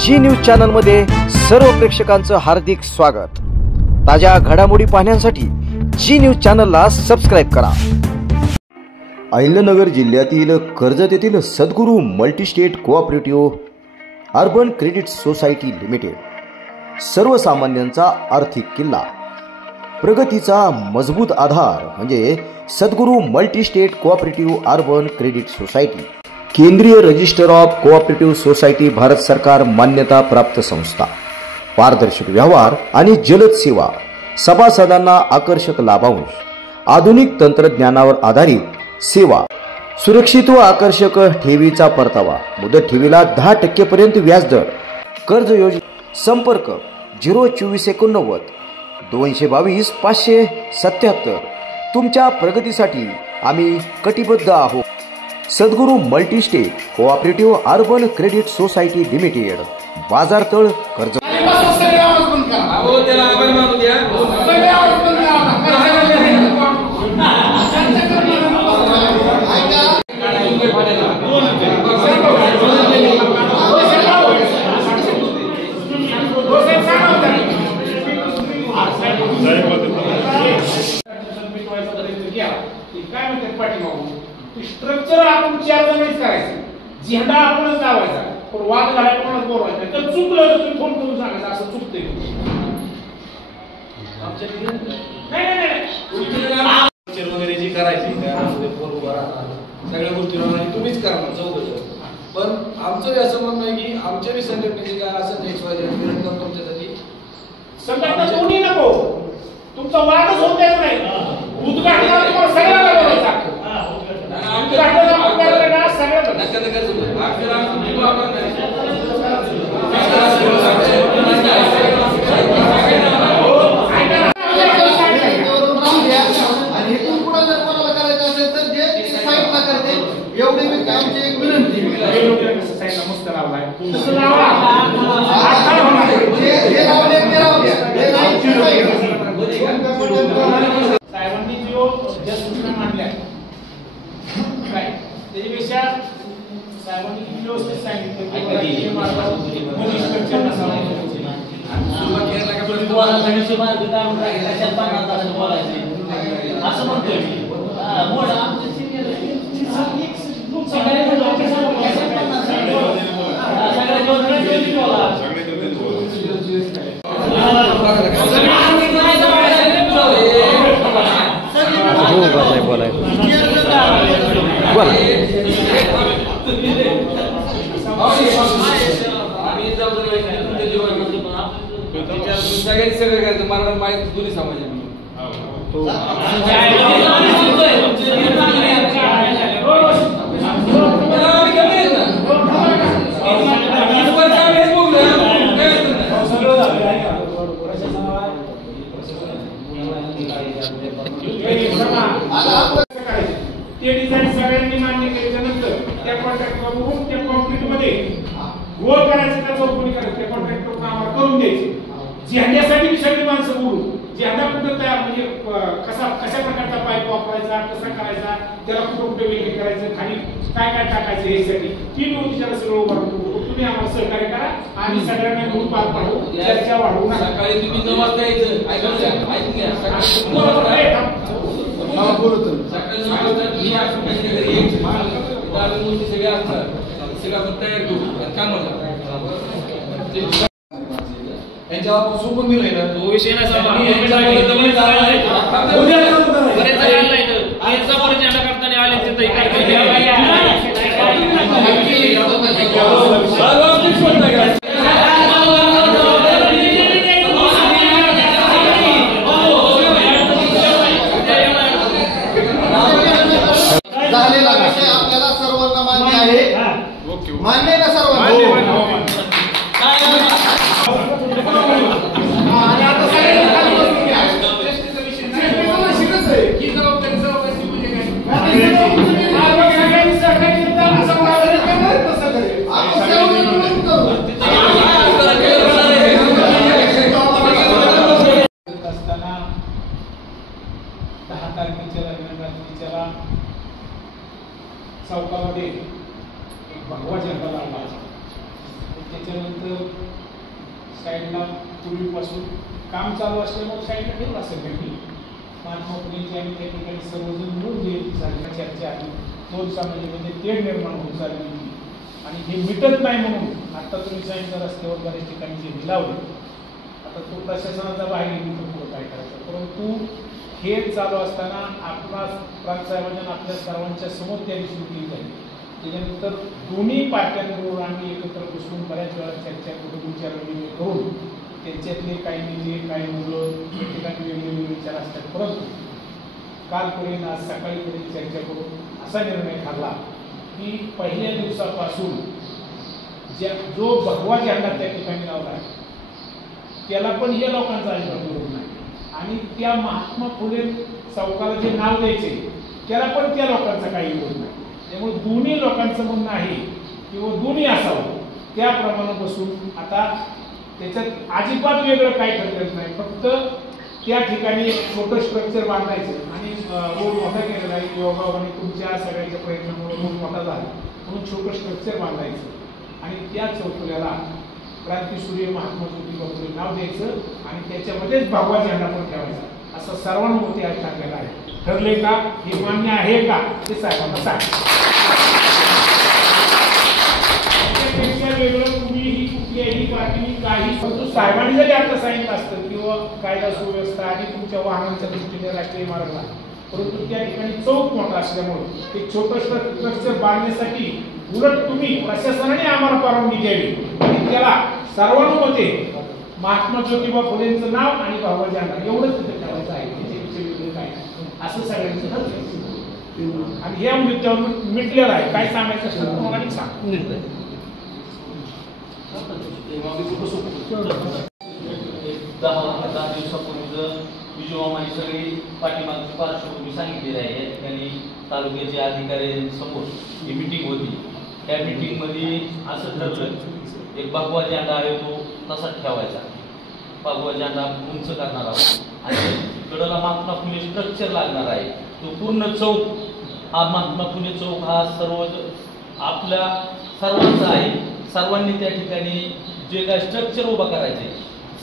जी news channel मध्ये सर्व प्रेक्षकांचं हार्दिक स्वागत। ताज्या घडामोडी पाहण्यासाठी जी न्यूज चॅनलला सबस्क्राइब करा। अहिल्यानगर जिल्ह्यातील कर्जत येथील Sadguru multistate cooperative urban credit society limited सर्वसामान्यांचा आर्थिक किल्ला, प्रगतीचा मजबूत आधार म्हणजे Sadguru multistate cooperative urban credit society, केंद्रीय register of cooperative society, Bharat सरकार मान्यता प्राप्त संस्था, पारदर्शक व्यवहार आणि जलद सेवा, सभासदांना आकर्षक लाभांश, आधुनिक तंत्रज्ञानावर आधारित सेवा, सुरक्षित व आकर्षक ठेवीचा परतावा, मुदत ठेवीला 10% पर्यंत व्याजदर, कर्ज योजना। संपर्क 02489 222 577। तुमच्या प्रगतीसाठी आम्ही कटिबद्ध आहोत। Sadguru multistate cooperative urban credit society limited, Bazartal, Karjat. Structure आपण 4 जणच करायचं, झेंडा आपणच लावायचा, पण वाद घालायला कोणाला बोलवायचं तर चुकलं तर तुम्ही फोन करून सांगायचं असं चुकतंय। नाही वगैरे जी करायची सगळ्या गोष्टी तुम्हीच करणार चौघ। पण आमचं असं म्हणणं आहे की आमच्या बी संघटनेचे काय असं तुमच्यासाठी संघटना कोणी नको, तुमचा वादच होत नाही। उद्घाटनाला तुम्हाला सगळ्यांना बोलायचं, साहेबांनी जो जस्टिस मांडल्या त्याच्यापेक्षा साहेबांनी किती व्यवस्थित सांगितलं असं म्हणतोय सगळे करायचं मला माहिती दोन्ही समाज ते डिझाईन सगळ्यांनी मान्य केल्यानंतर त्या कॉन्ट्रॅक्टर बघून त्या कॉन्क्रीटमध्ये गोल करायचं, त्या चौकोनी करायचं, त्या कॉन्ट्रॅक्टर आम्हाला करून द्यायचे। झेंड्यासाठी सगळी माणसं बोलू, झेंडा कुठं तयार म्हणजे कशा प्रकारचा पाईप वापरायचा, कसा करायचा, त्याला कुठं वेगळे करायचं, खाली काय काय टाकायचं यासाठी 3 दिवसाला सगळं उभारून तुम्ही आम्हाला सहकार्य करा आणि सगळ्यांना घेऊन पार पाडू, चर्चा वाढवू। सकाळी तुम्ही 9 वाजता यायचं, ऐकून घ्या सगळे असतात, सगळं आपण तयार करू काम यांच्यावर सोपून दिलंय ना तो विषय नाही झालेला विषय आपल्याला सर्वांना मान्य आहे, मान्य ना सर्वांना। त्याच्यानंतर साईडला पूर्वीपासून काम चालू असल्यामुळे साईडला ठेवलं असेल त्यांनी महात्मा फुलेंची आणि त्या ठिकाणी सर्वजण मिळून जयंती झाली चर्चा आली 2 समाजामध्ये तेढ निर्माण होत चालली होती आणि हे मिटत नाही म्हणून आता तुम्ही सांगितलं रस्त्यावर बऱ्याच ठिकाणी जे मिलावले आता तो प्रशासनाचा बाहेर निघून पुढं काय करायचं परंतु हे चालू असताना आपला प्रांतसाहेबांना आपल्या सर्वांच्या समोर त्या दिवशी केली झाली त्याच्यानंतर दोन्ही पार्ट्यांबरोबर आम्ही एकत्र बसून बऱ्याच वेळा चर्चा करून विचारविनिमय करून त्यांच्यातले काही नेते काही मुलं प्रत्येकाने वेगवेगळे विचार असतात परंतु कालपर्यंत आज सकाळीपर्यंत चर्चा करून असा निर्णय ठरला की पहिल्या दिवसापासून जो भगवा झेंडा त्या ठिकाणी लावला आहे त्याला पण हे लोकांचा अजिबात विरोध नाही आणि त्या महात्मा फुले चौकाला जे नाव द्यायचे त्याला पण त्या लोकांचा काही विरोध नाही त्यामुळे दोन्ही लोकांचं म्हणणं आहे किंवा दोन्ही असावं त्याप्रमाणे बसून आता त्याच्यात अजिबात वेगळं काही ठरलेलं नाही फक्त त्या ठिकाणी एक छोटं स्ट्रक्चर बांधायचं आणि रोड मोठा केलेला आहे योगाने तुमच्या सगळ्यांच्या प्रयत्नामुळे रोड मोठा झाला म्हणून छोटं स्ट्रक्चर बांधायचं आणि त्या चौथऱ्याला क्रांतीसूर्य महात्मा ज्योतिबा फुले नाव द्यायचं आणि त्याच्यामध्येच भगवा झेंडा पण ठेवायचा असं सर्वांमध्ये आज ठरलेलं आहे ठरले का हे मान्य आहे का ते साहेबांना सांगा वेगळं कुणीही कुठल्याही पार्टीने काही परंतु साहेबांनी जरी आता सांगितलं असतं किंवा कायदा सुव्यवस्था आणि तुमच्या वाहनांच्या दृष्टीने राष्ट्रीय मार्गला परंतु त्या ठिकाणी चौक मोठा असल्यामुळे एक छोटं स्ट्रक्चर बांधण्यासाठी उलट तुम्ही प्रशासनाने आम्हाला परवानगी द्यावी आणि त्याला सर्वानुमते महात्मा ज्योतिबा फुलेंचं नाव आणि भगवा झेंडा एवढंच तिथे ठेवायचं आहे त्याच्याविषयी वेगळं काय असं सगळ्यांचं ठरलं आणि या मुद्द्यावर मिटलेलं आहे काय सांगायचं असेल तर मला सांग 10 दिवसापूर्वी विजयमानी सगळी पाठीमागची पार्श्वभूमी सांगितलेली आहे या ठिकाणी तालुक्याचे अधिकाऱ्यांसमोर ही मीटिंग होती त्या मीटिंगमध्ये असं ठरलं एक भगवा झेंडा आहे तो तसाच ठेवायचा भगवा झेंडा उंच करणार आहोत आणि कडला महात्मा फुले स्ट्रक्चर लागणार आहे तो पूर्ण चौक हा महात्मा फुले चौक हा सर्व आपल्या सर्वांचा आहे सर्वांनी त्या ठिकाणी जे काय स्ट्रक्चर उभा करायचे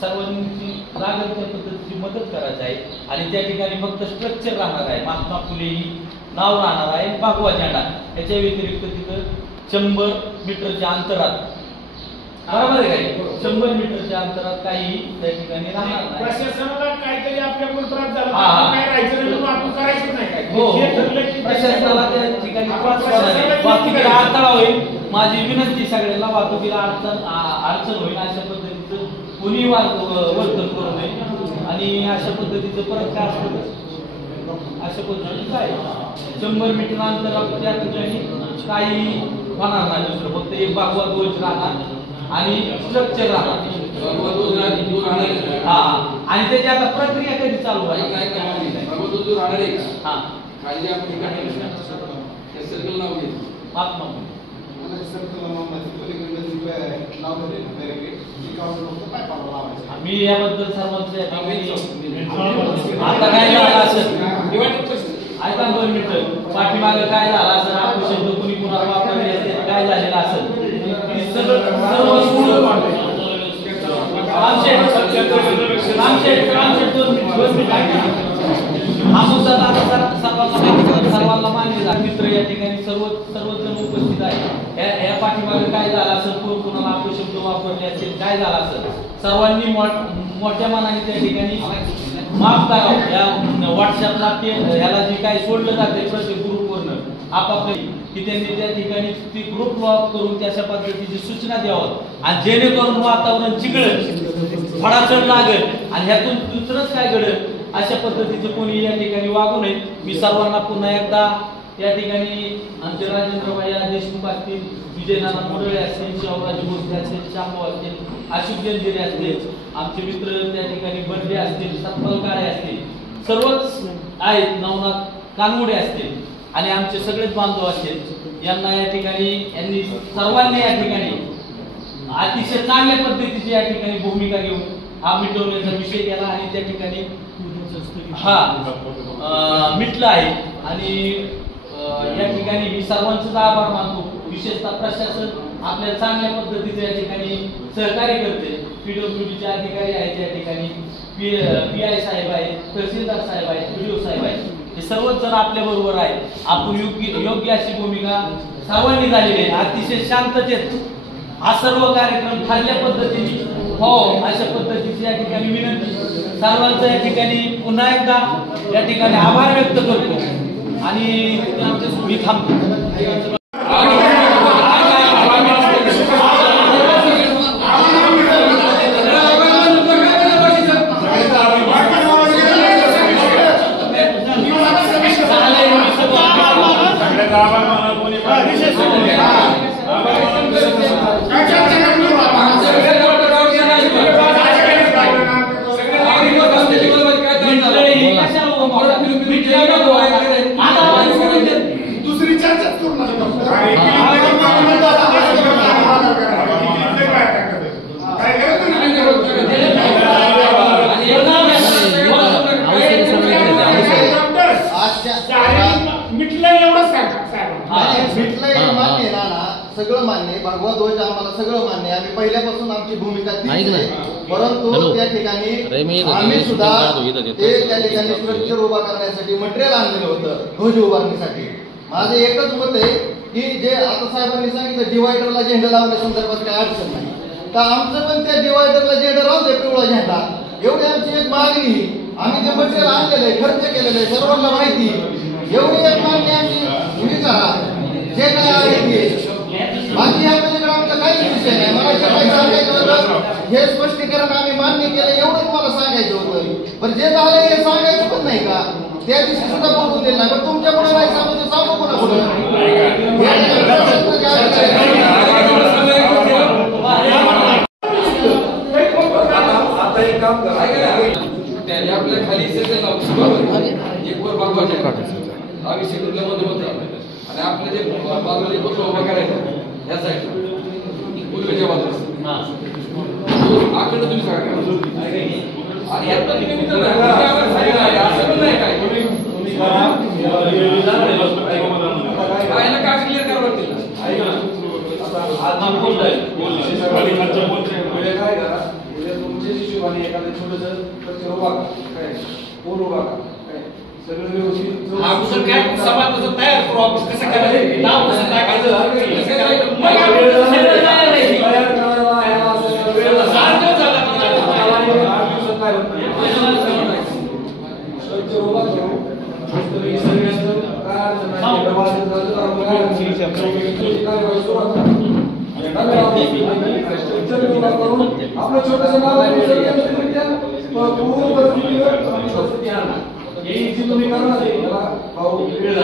सर्वांची लागेल त्या पद्धतीची मदत करायची आहे आणि त्या ठिकाणी फक्त स्ट्रक्चर राहणार आहे महात्मा फुले ही नाव राहणार आहे भगवा झेंडा याच्या व्यतिरिक्त तिथं 100 मीटरच्या अंतरात बरोबर आहे काय 100 मीटरच्या अंतरात काही त्या ठिकाणी राहणार नाही प्रशासनाला काहीतरी आपल्याकडून त्रास झाला काय राहायचं नाही आपण करायचं नाही काय हो प्रशासनाला त्या ठिकाणी वाहतुकीला अडथळा होईल माझी विनंती सगळ्यांना वाहतुकीला अडचण होईल अशा पद्धतीचं कोणी वर्तन करू नये आणि अशा पद्धतीचं परत काय असतं अशा पद्धतीचं आहे 100 मीटर अंतरावर त्या ठिकाणी काही होणार नाही दुसरं फक्त एक भगवा ध्वज राहणार आणि स्ट्रक्चर राहणार हा आणि त्याची आता प्रक्रिया कधी चालू आहे काय मी याबद्दल सर्वांचे आता काय झालं असेल ऐका 2 मिनिटं पाठीमागं काय झालं असेल आपण शब्द कुणी कुणाला वापरले असेल काय झालेलं असेल हा मुद्दा सर्वांना मान्य मित्र या ठिकाणी सर्वजण उपस्थित आहे या पाठीमागे काय झालं असेल कुणाला आपण शब्द वापरले असेल काय झालं असेल सर्वांनी मोठ्या मनाने त्या ठिकाणी माफ करावं या व्हॉट्सअपला ह्याला जे काही सोडलं जाते प्रत्येक ग्रुपवरनं आपापले की त्यांनी त्या ठिकाणी ती ग्रुप लॉक करून त्याच्या पद्धतीची सूचना द्यावं आणि जेणेकरून वातावरण चिघळेल फडाचड लागेल आणि ह्यातून दुसरंच काय घडेल अशा पद्धतीचं कोणी या ठिकाणी वागू नये मी सर्वांना पुन्हा एकदा या ठिकाणी आमचे राजेंद्रभाई देशमुख असतील विजयनाना मुरळे असतील शिवराज भोसले असतील शांभू असतील अशोक जंजिरे असतील आमचे मित्र त्या ठिकाणी बर्डे असतील सत्पाल काळे असतील सर्वच आहेत नवनाथ कानवडे असतील आणि आमचे सगळेच बांधव असतील यांना या ठिकाणी यांनी सर्वांनी या ठिकाणी अतिशय चांगल्या पद्धतीची या ठिकाणी भूमिका घेऊन हा मिटवण्याचा विषय केला आणि त्या ठिकाणी हा मिटला आहे आणि या ठिकाणी मी सर्वांचाच आभार मानतो विशेषतः प्रशासन आपल्याला चांगल्या पद्धतीचे या ठिकाणी सहकार्य करते. PWDचे अधिकारी आहेत या ठिकाणी, PI साहेब आहेत, तहसीलदार साहेब आहेत, PDO साहेब आहेत, हे सर्वच जण आपल्या बरोबर आहेत. आपण योग्य अशी भूमिका सर्वांनी झालेली आहे. अतिशय शांततेत हा सर्व कार्यक्रम ठरल्या पद्धतीने हो अशा पद्धतीची या ठिकाणी विनंती. सर्वांचं या ठिकाणी पुन्हा एकदा या ठिकाणी आभार व्यक्त करतो आणि मी थांबतो. दुसरी चर्चाच करू नका. सगळं मान्य, भगवा ध्वज आम्हाला सगळं मान्य, आम्ही पहिल्यापासून आमची भूमिका तीच आहे. परंतु त्या ठिकाणी आम्ही सुद्धा त्या ठिकाणी स्ट्रक्चर उभा करण्यासाठी मटेरियल आणलेलं होतं ध्वज उभारणीसाठी. माझं एकच मत आहे की जे आता साहेबांनी सांगितलं डिवायडरला झेंडा लावण्यासंदर्भात काही अडचण नाही, तर आमचं पण त्या डिवायडरला झेंडा राहू दे, पिवळा झेंडा, एवढी आमची एक मागणी. आम्ही जे मटेरियल आणलेलं आहे, खर्च केलेलं आहे, सर्वांना माहिती, एवढी एक मागणी आमची तुम्ही करा जे काय आहे ते. बाकी यामध्ये आमचा काहीच विषय नाही. मला जे काही सांगायचं होतं हे स्पष्टीकरण आम्ही मान्य केलं, एवढंच मला सांगायचं होतं. पण जे झालं हे सांगायचं पण नाही का, त्या दिवशी सुद्धा बोलून दिलं नाही. पण तुमच्या पुढे नाही सांगू, सांगू पुन्हा पुढे आता एक काम करा, आपल्या खाली एक वर बागवाच्या आम्ही शेतीतल्या मध्ये होता आणि आपलं जे बाजूला एक उभा करायचं या साईडला उजव्याच्या बाजूला आकडे तुम्ही सांगा. आणि यात पण तुम्ही असं पण नाही काय काय क्लिअर करावं लागतील काय करा तुमच्या हिशोबाने एखादं छोटस उभा काय पोल उभा काय सगळं व्यवस्थित सभा तसं तयार करू, ऑफिस कसं करायचं, नाव कसं टाकायचं, आपलं छोटस तुम्ही करणार भाऊ वेळ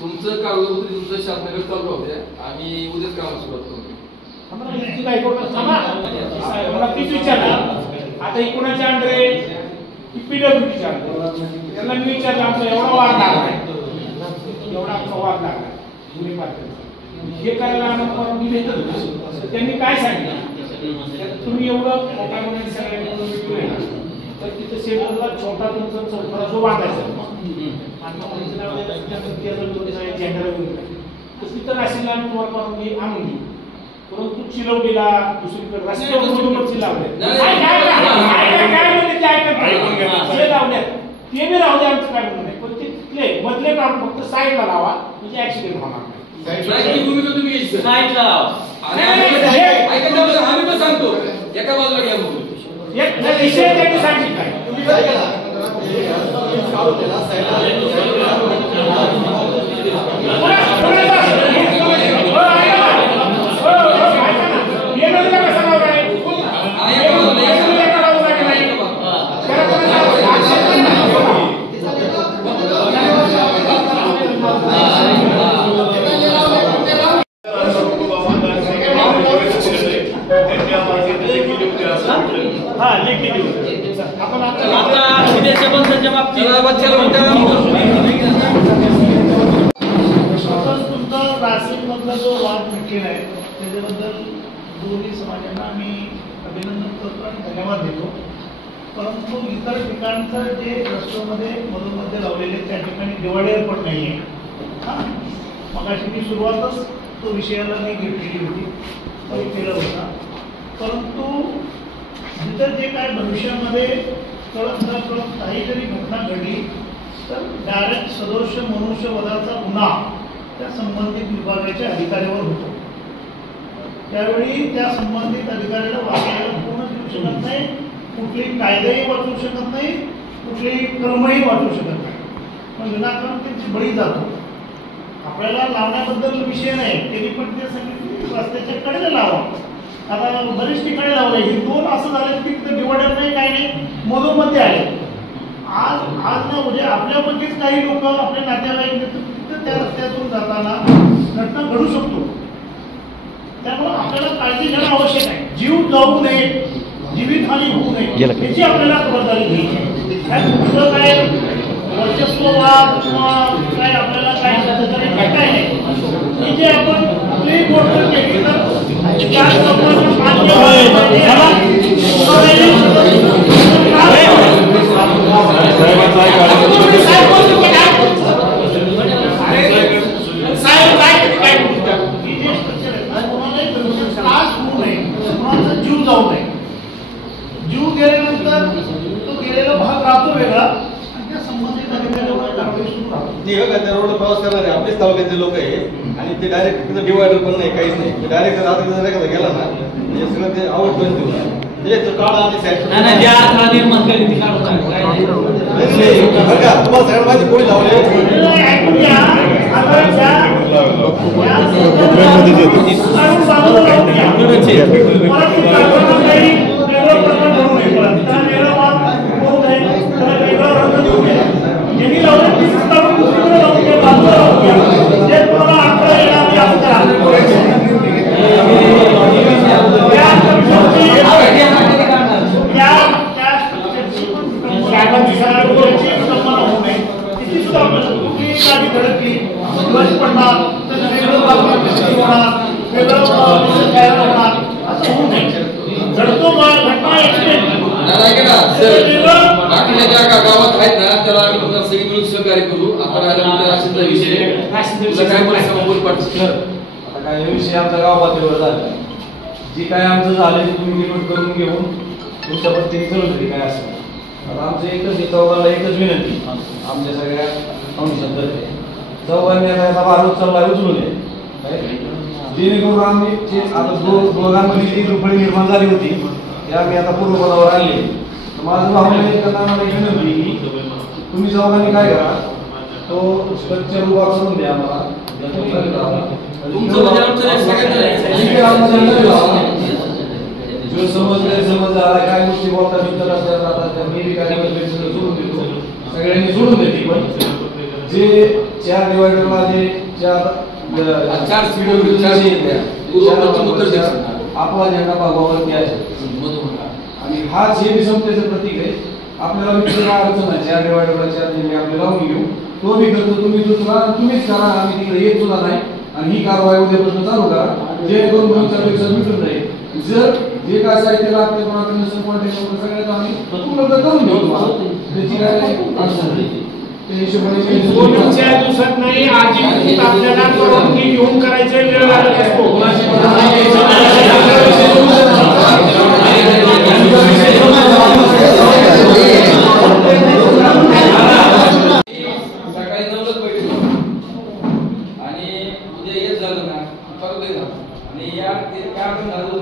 तुमचं कागदपत्री तुमचं शासनाकडे चालू होते, आम्ही उद्याच काम सुरुवात करू. तीच विचारला आता ही कोणाच्या अंडर आहे, PWDच्या अंडर. त्यांना मी विचारलं आमचा एवढा वाद लागला, एवढा आमचा वाद लागला जुनी पार्टी हे करायला आम्ही भेटत होतो. त्यांनी काय सांगितलं, तुम्ही एवढं मोठ्या मोठ्या सगळ्यांनी तर तिथं शेतकऱ्याला छोटा तुमचा चौथरा जो बांधायचा तिथं राशीला आम्ही परवानगी आणून घेऊ. परंतु चिरवडीला दुसरीकडे रस्त्यावर चिलावले लावल्यात ते बी राहू दे, आमचं काय म्हणणं नाही. पण ते तिथले मधले काम फक्त साईडला लावा म्हणजे ऍक्सिडेंट होणार नाही. भूमिका तुम्ही साईडला लावा. आम्ही पण सांगतो एका बाजूला घ्या विषय त्यांनी सांगितलं नाशिक मधला जो वाद मिटलेला आहे त्याच्या त्याबद्दल दोन्ही समाजांना आम्ही अभिनंदन करतो आणि धन्यवाद देतो. परंतु इतर ठिकाणचं जे रस्त्यामध्ये मधोमध्ये लावलेले त्या ठिकाणी डिवायडर पण नाही आहे. हां, मगाशी मी सुरुवातच तो विषयाला मी घेतलेली होती, तो केला होता. परंतु इतर जे काय भविष्यामध्ये कळत न कळत काही जरी घटना घडली तर डायरेक्ट सदोष मनुष्यवधाचा गुन्हा त्या संबंधित विभागाच्या अधिकाऱ्यावर होतो. त्यावेळी त्या संबंधित अधिकाऱ्याला वाचायला पूर्ण देऊ शकत नाही, कुठलेही कायदेही वाचू शकत नाही, कुठलेही कर्मही वाचू शकत नाही. पण विनाकारण त्यांची बळी जातो. आपल्याला लावण्याबद्दल विषय नाही, त्यांनी पण ते सांगितले रस्त्याच्या कडेला लावा. आता बरेच ठिकाणी लावले, हे दोन असं झालं की तिथे डिवायडर नाही, काय नाही, मधोमध्ये आले. आज ना उद्या आपल्यापैकीच काही लोक आपल्या नातेवाईक तिथं त्या रस्त्यातून जाताना घटना घडू शकतो. त्यामुळे आपल्याला काळजी घेणं आवश्यक आहे. जीव जाऊ नये, जीवितहानी होऊ नये याची आपल्याला खबरदारी घ्यायची. दुसरं काय वर्चस्ववाद किंवा काय आपल्याला काय काय नाही. ही जे आपण कुठलीही गोष्ट केली तर जीव जाऊ नये. जीव गेल्यानंतर तो गेलेला भाग राहतो वेगळा आणि त्या संबंधित अधिकाऱ्यावर कारवाई सुरू राहतो. त्या रोड प्रवास करणारे आपलेच तालुक्यातले लोक आहे आणि ते डायरेक्ट तिथं डिवायडर पण नाही, काहीच नाही. डायरेक्ट रात्री जर गेला ना म्हणजे सगळं ते आवड पण देऊ काढा आणि तुम्हाला सगळ्या माझी कोणी लावले बाकीच्या ज्या गावात आहेत ना त्याला आम्ही पुन्हा सगळी मिळून सहकार्य करू. आता राहिल्यानंतर असेल विषय काय परिस्थिती बोल पाठवू. आता काय विषय आमच्या गाव पातळीवर झाला, जी काय आमचं झालं ते तुम्ही निवड करून घेऊन तुमच्या पद्धतीने करून दिली काय असं. आता आमचं एकच चौघांना एकच विनंती आमच्या सगळ्या फाउंडेशनतर्फे, चौघांनी आता भारत चालला उचलू नये जेणेकरून आम्ही आता दोघांमध्ये जी रुपये निर्माण झाली होती ते आम्ही आता पूर्वपदावर आणले. माझं भावना त्यांना मला एक विनंती की तुम्ही चौघांनी काय करा, तो स्ट्रक्चर उभा करून द्या आम्हाला. जो समज झाला काय गोष्टी बोलतात मी बी काय सोडून देतो, सगळ्यांनी सोडून देते. पण जे 4 डिवायडरला जे 4 आपला झेंडा भागवावरती आहे आणि हा जे विषमतेचं प्रतीक आहे. आपल्याला मित्रांना अडचण आहे 4 डिवायडरला 4 झेंडे आपले लावून घेऊ, तो बी करतो, तुम्ही तुम्हीच करा, आम्ही तिकडे येत सुद्धा नाही. आणि ही कारवाई उद्यापासून चालू करा जेणेकरून तुमचा पेक्षा मिटून जाईल. जर जे काय साहित्य लागते कोणाकडे सगळ्यात आम्ही उपलब्ध करून घेऊ तुम्हाला, त्याची काय अडचण नाही. त्या हिशोबाने 2-4 दिवसात नाही, आधी आपल्याला परवानगी घेऊन करायचा वेळ लागत असतो. सकाळी 9लाच बैठक आणि उद्या येत झालं ना परत झालं आणि या आपण झालं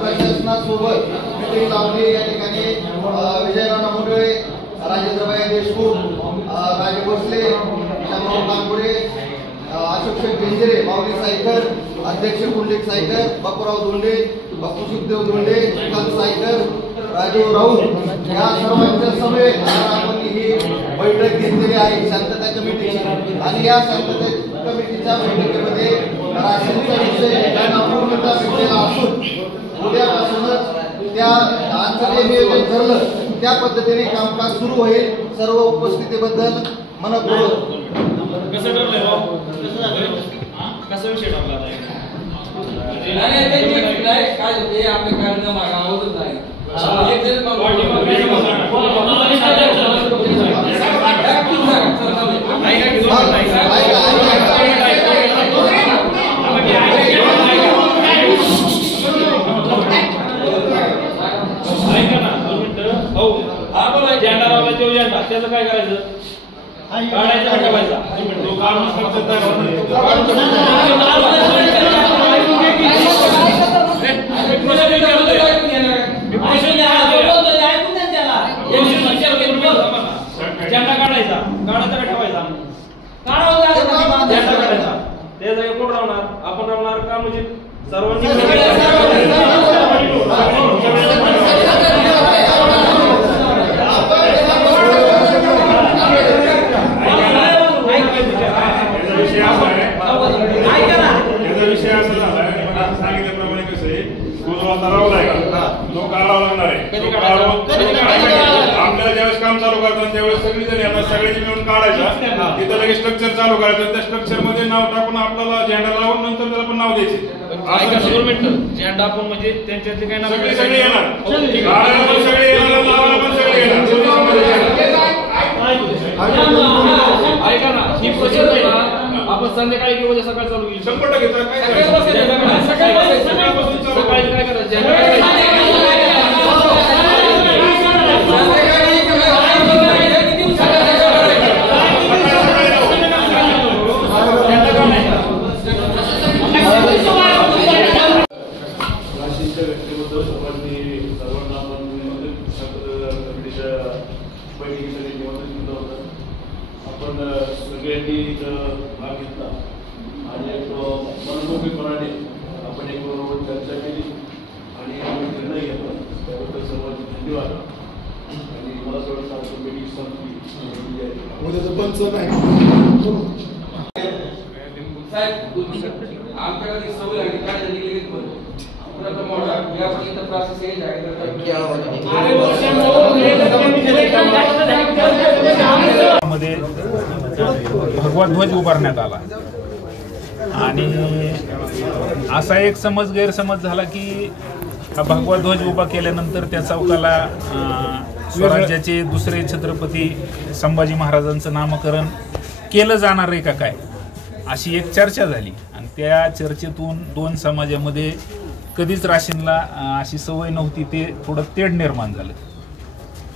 प्रशासनासोबत मीटिंग लावली या ठिकाणी विजयराणा मुंडळे, राजेंद्रभाई देशमुख, राजे भोसले, शामराव कानपुरे, अशोक शेठ बेंजरे, माऊली सायकर, अध्यक्ष पुंडलिक सायकर, बापूराव धोंडे, बापू सुखदेव धोंडे, श्रीकांत सायकर, राजू राऊत या सर्वांच्या समवेत आपण ही बैठक घेतलेली आहे शांतता कमिटीची. आणि या शांतता कमिटीच्या बैठकीमध्ये राशनचा विषय पूर्णतः भेटलेला असून उद्यापासूनच त्या आजचं जे नियोजन ठरलं त्या पद्धतीने कामकाज सुरू होईल. सर्व उपस्थितीबद्दल मनपूर्वक कसं ठरलंय कसं विषय ठरला काय होते आपल्या कारण आवडत नाही. त्याचं काय करायचं काढायचं का ठेवायचा झेंडा काढायचा काढायचा का ठेवायचा झेंडा काढायचा त्या जागी कोण राहणार आपण राहणार का म्हणजे सर्वांनी सांगितल्याप्रमाणे कसं आहे आता रावलाय का तो काढावा लागणार आहे. आपल्याला ज्यावेळेस काम चालू करतात त्यावेळेस सगळी जण येतात सगळ्यांनी मिळून काढायचा तिथं लगेच स्ट्रक्चर चालू करायचं त्या स्ट्रक्चर मध्ये नाव टाकून आपल्याला झेंडा लावून नंतर त्याला पण नाव द्यायचे. झेंडा आपण म्हणजे त्यांच्यातले काही सगळे येणार काढायला पण सगळे येणार लावायला पण सगळे येणार. ऐका ना ही प्रोसेस आहे ना आपण संध्याकाळी किंवा सकाळी चालू केली 100% सकाळी काय करायचं नाशिकच्या व्यक्तीबद्दल सर्वांनी सर्वांना आपण कमिटीच्या बैठकीसाठी निमंत्रण दिलं होतं. आपण सगळ्यांनी भाग घेतला आणि एक मनमोकळेपणाने आपण एक चर्चा केली आणि निर्णय घेतला त्याबद्दल सर्वांचे धन्यवाद. आणि मला असं वाटतं मीटिंग संपली आमच्याकडे सवय लागली काय झाली लगेच बंद यापर्यंत प्रोसेस हे मध्ये भगवा ध्वज उभारण्यात आला आणि असा एक गैरसमज झाला की हा भगवा ध्वज उभा केल्यानंतर त्या चौकाला स्वराज्याचे दुसरे छत्रपती संभाजी महाराजांचं नामकरण केलं जाणार आहे का काय अशी एक चर्चा झाली. आणि त्या चर्चेतून दोन समाजामध्ये कधीच राशींला अशी सवय नव्हती ते थोडं तेढ निर्माण झालं.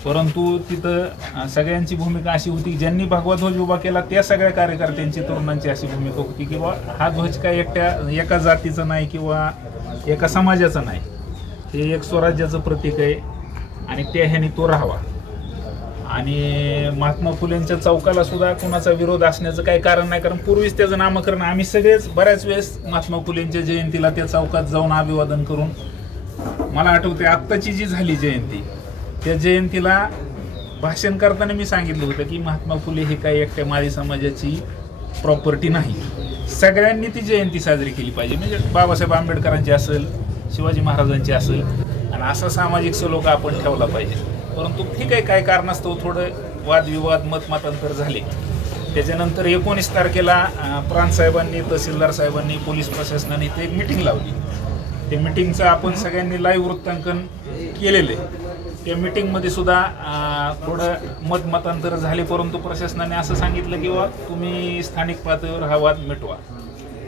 परंतु तिथं सगळ्यांची भूमिका अशी होती ज्यांनी भगवा ध्वज उभा केला त्या सगळ्या कार्यकर्त्यांची तरुणांची अशी भूमिका होती की हा ध्वज काय एका जातीचं नाही किंवा एका समाजाचं नाही, हे एक स्वराज्याचं प्रतीक आहे आणि त्या ह्याने तो राहावा. आणि महात्मा फुलेंच्या चौकाला सुद्धा कोणाचा विरोध असण्याचं काही कारण नाही, कारण पूर्वीच त्याचं नामकरण आम्ही सगळेच बऱ्याच वेळेस महात्मा फुलेंच्या जयंतीला त्या चौकात जाऊन अभिवादन करून, मला आठवते आत्ताची जी झाली जयंती त्या जयंतीला भाषण करताना मी सांगितलं होतं की महात्मा फुले हे काही एकट्या माळी समाजाची प्रॉपर्टी नाही, सगळ्यांनी ती जयंती साजरी केली पाहिजे. म्हणजे बाबासाहेब आंबेडकरांची असेल, शिवाजी महाराजांची असेल, आणि असा सामाजिक सलोखा आपण ठेवला पाहिजे. परंतु ठीक आहे, काही कारणास्तव थोडं वादविवाद मतमतांतर झाले. त्याच्यानंतर 19 तारखेला प्रांतसाहेबांनी, तहसीलदार साहेबांनी, पोलीस प्रशासनाने ते एक मिटिंग लावली. त्या मिटिंगचं आपण सगळ्यांनी लाईव्ह वृत्तांकन केलेलं आहे. त्या मिटिंगमध्ये सुद्धा थोडं मतमतांतर झाले, परंतु प्रशासनाने असं सांगितलं की तुम्ही स्थानिक पातळीवर हा वाद मिटवा.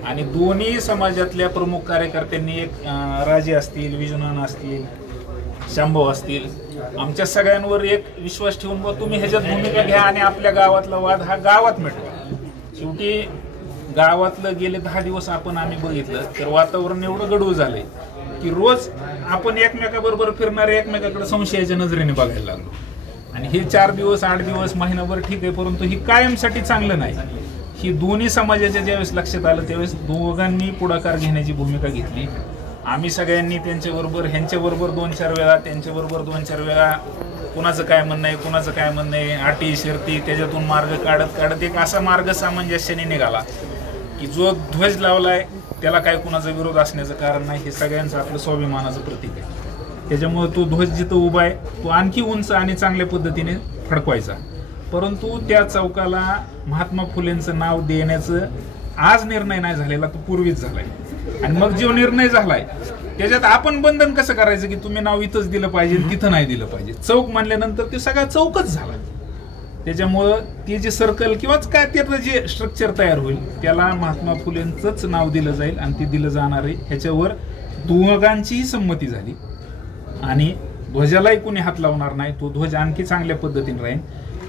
आणि दोन्ही समाजातल्या प्रमुख कार्यकर्त्यांनी एक राजे असतील, विजुनन असतील, शांभव असतील, आमच्या सगळ्यांवर एक विश्वास ठेवून बघ तुम्ही ह्याच्यात भूमिका घ्या आणि आपल्या गावातला वाद हा गावात मिटवा. शेवटी गावातलं गेले 10 दिवस आम्ही बघितलं तर वातावरण एवढं गडूळ झालंय की रोज आपण एकमेकाबरोबर फिरणारे एकमेकाकडे संशयाच्या नजरेने बघायला लागलो. आणि हे 4 दिवस 8 दिवस महिनाभर ठीक आहे, परंतु ही कायमसाठी चांगलं नाही. ही दोन्ही समाजाच्या ज्यावेळेस लक्षात आलं त्यावेळेस दोघांनी पुढाकार घेण्याची भूमिका घेतली. आम्ही सगळ्यांनी त्यांच्याबरोबर ह्यांच्याबरोबर 2-4 वेळा त्यांच्याबरोबर 2-4 वेळा कुणाचं काय म्हणणं आहे कुणाचं काय म्हणणं आहे अटी शर्ती त्याच्यातून मार्ग काढत काढत एक असा मार्ग सामंजस्याने निघाला की जो ध्वज लावलाय त्याला काय कुणाचा विरोध असण्याचं कारण नाही. हे सगळ्यांचं आपलं स्वाभिमानाचं प्रतीक आहे. त्याच्यामुळे तो ध्वज जिथं उभा आहे तो आणखी उंच आणि चांगल्या पद्धतीने फडकवायचा. परंतु त्या चौकाला महात्मा फुलेंचं नाव देण्याचं आज निर्णय नाही झालेला, तो पूर्वीच झालाय. आणि मग जो निर्णय झालाय त्याच्यात आपण बंधन कसं करायचं की तुम्ही नाव इथंच दिलं पाहिजे तिथं नाही दिलं पाहिजे. चौक म्हणल्यानंतर ते सगळा चौकच झाला. त्याच्यामुळं ते जे सर्कल किंवा काय त्याचं जे स्ट्रक्चर तयार होईल त्याला महात्मा फुलेंचंच नाव दिलं जाईल आणि ते दिलं जाणार आहे. ह्याच्यावर दोघांचीही संमती झाली आणि ध्वजालाही कोणी हात लावणार नाही. तो ध्वज आणखी चांगल्या पद्धतीने राहील.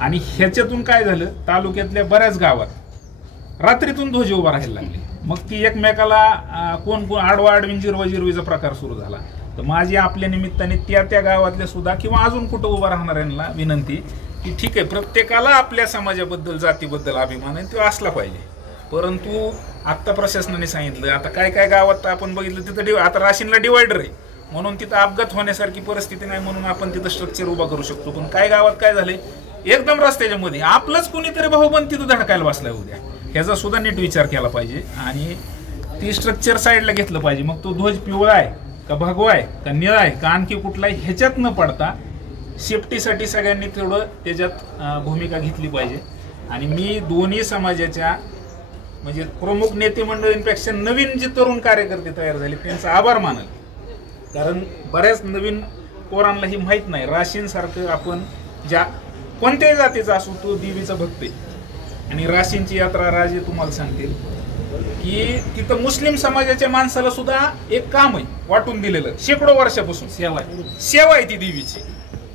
आणि ह्याच्यातून काय झालं तालुक्यातल्या बऱ्याच गावात रात्रीतून ध्वज उभा राहायला लागले. मग ती एकमेकाला कोण कोण आडवा आडवीन जिरवाजिरवीचा प्रकार सुरू झाला. तर माझी आपल्या निमित्ताने त्या गावातल्या सुद्धा किंवा अजून कुठं उभा राहणाऱ्यांना विनंती की ठीक आहे प्रत्येकाला आपल्या समाजाबद्दल जातीबद्दल अभिमान आहे तो असला पाहिजे. परंतु आत्ता प्रशासनाने सांगितलं आता काय गावात आपण बघितलं तिथं आता राशीनला डिवायडर आहे म्हणून तिथं अपघात होण्यासारखी परिस्थिती नाही म्हणून आपण तिथं स्ट्रक्चर उभा करू शकतो. पण काय गावात काय झालंय एकदम रस्त्याच्या मध्ये आपलंच कोणीतरी भाऊबंद तिथं धडकायला बसलाय उद्या. ह्याचा सुद्धा नीट विचार केला पाहिजे आणि ती स्ट्रक्चर साईडला घेतलं पाहिजे. मग तो ध्वज पिवळा आहे का भगवा आहे का निळा आहे का आणखी कुठला आहे ह्याच्यात न पडता सेफ्टीसाठी सगळ्यांनी तेवढं त्याच्यात भूमिका घेतली पाहिजे. आणि मी दोन्ही समाजाच्या म्हणजे प्रमुख नेते मंडळींपेक्षा नवीन जे तरुण कार्यकर्ते तयार झाले त्यांचा आभार मानल. कारण बऱ्याच नवीन पोरांना ही माहीत नाही राशींसारखं आपण ज्या कोणत्याही जातीचा असो तो देवीचा भक्त आहे. आणि राशींची यात्रा राजे तुम्हाला सांगतील की तिथं मुस्लिम समाजाच्या माणसाला सुद्धा एक काम आहे वाटून दिलेलं शेकडो वर्षापासून सेवा आहे ती देवीची.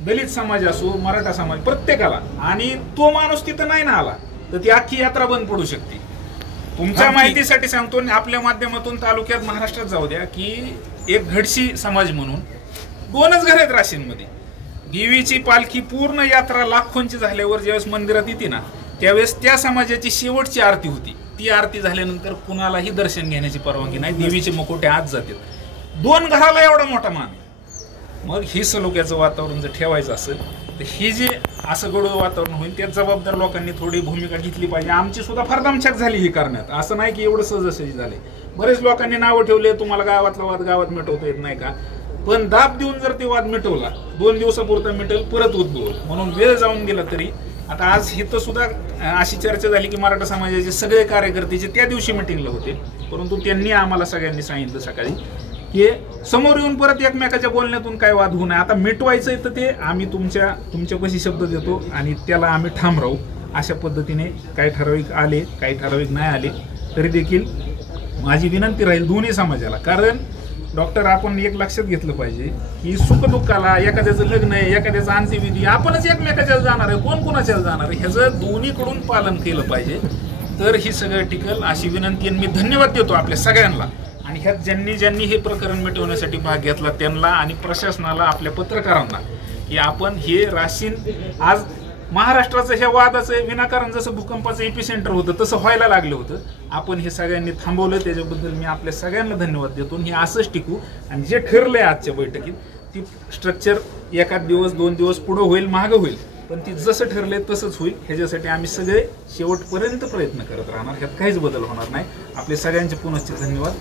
दलित समाज असो मराठा समाज प्रत्येकाला. आणि तो माणूस तिथं नाही ना आला तर ती अख्खी यात्रा बंद पडू शकते. तुमच्या माहितीसाठी सांगतो आपल्या माध्यमातून तालुक्यात महाराष्ट्रात जाऊ द्या की एक घडशी समाज म्हणून 2च घर आहेत राशींमध्ये. देवीची पालखी पूर्ण यात्रा लाखोंची झाल्यावर ज्यावेळेस मंदिरात येते ना त्यावेळेस त्या समाजाची शेवटची आरती होती. ती आरती झाल्यानंतर कुणालाही दर्शन घेण्याची परवानगी नाही. देवीचे मुखोटे आत जातील. 2 घराला एवढा मोठा मान आहे. मग ही सलोख्याचं वातावरण जर ठेवायचं असेल तर हे जे असं गडूळ वातावरण होईल त्यात जबाबदार लोकांनी थोडी भूमिका घेतली पाहिजे. आमची सुद्धा फार दमछाक झाली ही करण्यात. असं नाही की एवढं सहजासहजी झाले. बरेच लोकांनी नावं ठेवले तुम्हाला गावातला वाद गावात मिटवता येत नाही का. पण दाब देऊन जर ते वाद मिटवला 2 दिवसापुरता मिटेल परत उद्भवल म्हणून वेळ जाऊन गेला तरी आता आज इथं सुद्धा अशी चर्चा झाली की मराठा समाजाचे सगळे कार्यकर्ते त्या दिवशी मिटिंगला होते. परंतु त्यांनी आम्हाला सगळ्यांनी सांगितलं सकाळी की समोर येऊन परत एकमेकाच्या बोलण्यातून काय वाद होऊ नये. आता मिटवायचं तर ते आम्ही तुमच्यापाशी शब्द देतो आणि त्याला आम्ही ठाम राहू. अशा पद्धतीने काही ठराविक आले काही ठराविक नाही आले तरी देखील माझी विनंती राहील दोन्ही समाजाला. कारण डॉक्टर आपण एक लक्षात घेतलं पाहिजे की सुखदुःखाला एखाद्याचं लग्न आहे एखाद्याचं अंत्यविधी आपणच एकमेकाच्या जाणार आहे कोण कोणाच्या जाणार आहे ह्याचं दोन्हीकडून पालन केलं पाहिजे तर ही सगळं टिकल अशी विनंती. मी धन्यवाद देतो आपल्या सगळ्यांना आणि ह्यात ज्यांनी हे प्रकरण मिटवण्यासाठी भाग घेतला त्यांना आणि प्रशासनाला आपल्या पत्रकारांना की आपण हे राशीन आज महाराष्ट्राचं ह्या वादाचं विनाकारण जसं भूकंपाचं एपिसेंटर होतं तसं व्हायला लागलं होतं. आपण हे सगळ्यांनी थांबवलं त्याच्याबद्दल मी आपल्या सगळ्यांना धन्यवाद देतो. हे असंच टिकू आणि जे ठरलंय आजच्या बैठकीत ती स्ट्रक्चर एखाद दिवस 2 दिवस पुढं होईल मागं होईल पण ती जसं ठरलंय तसंच होईल. ह्याच्यासाठी आम्ही सगळे शेवटपर्यंत प्रयत्न करत राहणार. ह्यात काहीच बदल होणार नाही. आपले सगळ्यांचे पुनश्च धन्यवाद.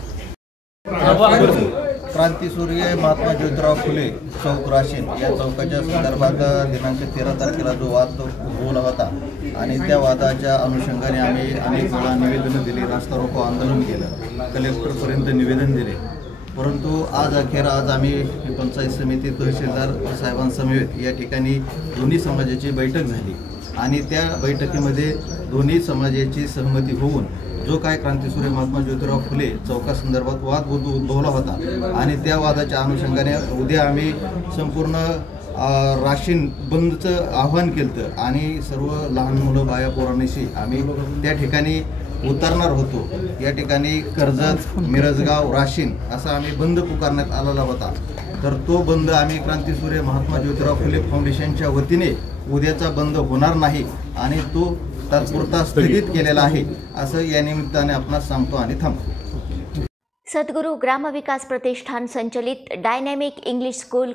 क्रांतीसूर्य महात्मा ज्योतिराव फुले चौक राशीन या चौकाच्या संदर्भात दिनांक 13 तारखेला जो वाद उद्भवला होता आणि त्या वादाच्या अनुषंगाने आम्ही अनेक वेळा निवेदनं दिली रास्ता रोको आंदोलन केलं कलेक्टरपर्यंत निवेदन दिले. परंतु आज आम्ही पंचायत समिती तहसीलदार साहेबांसमवेत या ठिकाणी दोन्ही समाजाची बैठक झाली आणि त्या बैठकीमध्ये दोन्ही समाजाची सहमती होऊन जो काय क्रांतीसूर्य महात्मा ज्योतिराव फुले चौकासंदर्भात वाद उद्भवला होता आणि त्या वादाच्या अनुषंगाने उद्या आम्ही संपूर्ण राशीन बंदचं आव्हान केलं आणि सर्व लहान मुलं बाया पोरांनीशी आम्ही त्या ठिकाणी उतरणार होतो। या ठिकाणी कर्जत, मिरजगाव, राशीन असा आम्ही बंद पुकारण्यात आलेला होता। तर तो बंद आम्ही क्रांतीसूर्य महात्मा ज्योतिराव फुले फाउंडेशनच्या वतीने उद्याचा बंद होणार नाही आणि तो तात्पुरता स्थगित केलेला आहे असं या निमित्ताने आपणास सांगतो आणि थांबतो। सद्गुरू ग्रामविकास प्रतिष्ठान संचलित डायनॅमिक इंग्लिश स्कूल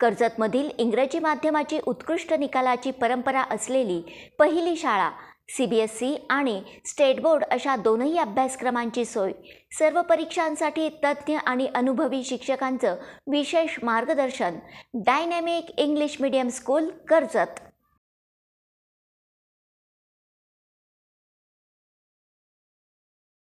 कर्जतमधील इंग्रजी माध्यमाची उत्कृष्ट निकालाची परंपरा असलेली पहिली शाळा, CBSE आणि स्टेट बोर्ड अशा दोनही अभ्यासक्रमांची सोय, सर्व परीक्षांसाठी तज्ज्ञ आणि अनुभवी शिक्षकांचं विशेष मार्गदर्शन, dynamic English medium school Karjat.